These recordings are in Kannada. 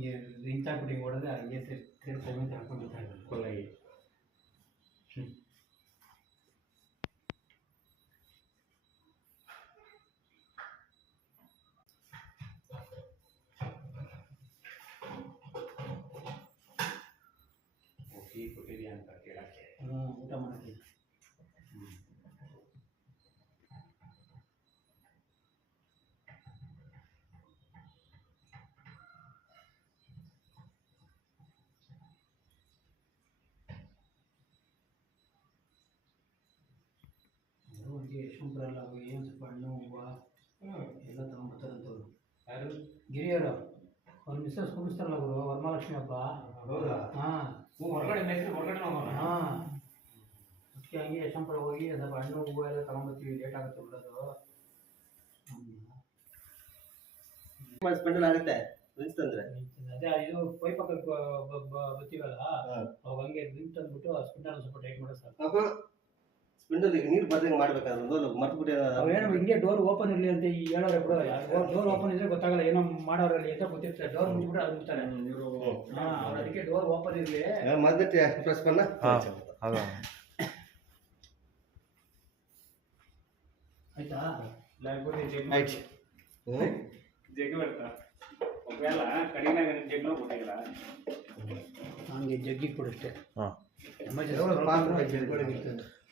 ಹಿಂಗೆ ನಿಂತಾಕ್ಬಿಟ್ಟು ಹಿಂಗೆ ಹೊಡೆದ್ರೆ ಹಂಗೆ ಸೇರ್ಕೊಂಡು ಹಾಕೊಂಡ್ಬಿಡ್ತಾ ಇದ್ದಾರೆ ಕೊಲ್ಲಾಗಿ. ಟೀ ಕೊಟ್ಟಿದ್ಯಾ ಅಂತ ಕೇಳಕ್ಕೆ. ಊಟ ಮಾಡೋಕ್ಕೆ. ಯಶವಂತಪುರ ಹೋಗಿ ಏನು ಸ್ವಲ್ಪ ಹಣ್ಣು ಹೂವು ಎಲ್ಲ ತಗೊಂಡ್ಬರ್ತಾರಂತವ್ರು. ಯಾರು? ಗಿರಿಯರು ಅವ್ರ ಮಿಸ್ಸಸ್ ಕುಣಿಸ್ತಾರಲ್ಲ ಅವರು ವರಮಹಾಲಕ್ಷ್ಮಿ ಹಬ್ಬ. ಹೌದಾ? ಹಾಂ, ಹೊರಗಡೆ ಹೊರಗಡೆ ಹೋಗೋಣ. ಹಾಂ, ಅದಕ್ಕೆ ಹಂಗೆ ಯಶವಂತಪುರ ಹೋಗಿ ಸ್ವಲ್ಪ ಹಣ್ಣು ಹೂವು ಎಲ್ಲ ತಗೊಂಡ್ಬರ್ತೀವಿ. ಲೇಟ್ ಆಗುತ್ತೆ ಬಿಡೋದು. ಸ್ಪೆಂಡಲ್ ಆಗುತ್ತೆ ಅಂದ್ರೆ ಅದೇ ಇದು ಪೈಪ್ ಪಕ್ಕ ಬರ್ತೀವಲ್ಲ ಅವಾಗ ಹಂಗೆ ಡ್ರಿಂಕ್ ತಂದ್ಬಿಟ್ಟು ಸ್ಪಿಂಡಲ್ ಸ್ವಲ್ಪ ಟೈಟ್ ಮಾಡೋದು ಸಾಕು. ಸ್ಪಿಂಡಲ್ ನೀರು ಬರ್ದಂಗೆ ಮಾಡ್ಬೇಕಾದ್ರೆ ಮರ್ತ್ಬಿಟ್ಟು ಅವ್ರೇನೋ ಹಿಂಗೆ ಡೋರ್ ಓಪನ್ ಇರಲಿ ಅಂತ ಹೇಳೋರೆ ಬಿಡು. ಡೋರ್ ಓಪನ್ ಇದ್ರೆ ಗೊತ್ತಾಗಲ್ಲ ಏನೋ ಮಾಡೋರಲ್ಲಿ ಅಂತ ಗೊತ್ತಿರ್ತಾರೆ. ಡೋರ್ ಮುಚ್ಬಿಟ್ಟು ಅದು ಮುಚ್ತಾರೆ ಅವ್ರು. ಅದಕ್ಕೆ ಡೋರ್ ಓಪನ್ ಇರಲಿ ಮತ್ತೆ ಪ್ರೆಸ್ பண்ண ಆಯ್ತಾ. ಜಗ್ಗಿ ಬರ್ತಾ ಒಬ್ಬಲ್ಲ ಕಡಿಮೆ ಜಗ್ಗಿನೂ ಕೊಟ್ಟಿಲ್ಲ. ಹಂಗೆ ಜಗ್ಗಿ ಕೊಡಷ್ಟೇ.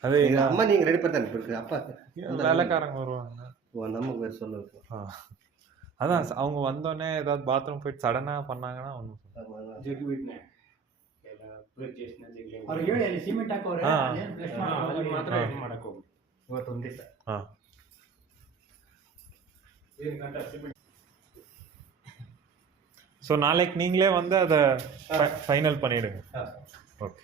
அது அம்மா நீங்க ரெடி பண்ணி இருக்கு அப்பா வேலைக்காரங்க வருவாங்க. நமக்கு வேற சொல்லுங்க. அதான் அவங்க வந்தோடனே ஏதாவது பாத்ரூம் போயிட்டு சடனா பண்ணாங்கன்னா ஒன்றும் ಜಗ್ಗಿ ಬಿಟ್ನೆ ಎಲ್ಲ ಪ್ರಚೇಸ್ನ ಜಗ್ಗಿ ಅವ್ರು ಹೇಳಿ ಅಲ್ಲಿ ಸಿಮೆಂಟ್ ಹಾಕೋರೆ ಏನು ಪ್ಲೇಸ್ ಮಾಡಿ ಮಾತ್ರ ಇದು ಮಾಡಕ್ಕೆ ಹೋಗಿ ಇವತ್ತು ಒಂದು ದಿವಸ. ಹಾಂ, ಏನು ಗಂಟ ಸಿಮೆಂಟ್. ஸோ நாளைக்கு நீங்களே வந்து அதை ஃபைனல் பண்ணிவிடுங்க. ஓகே.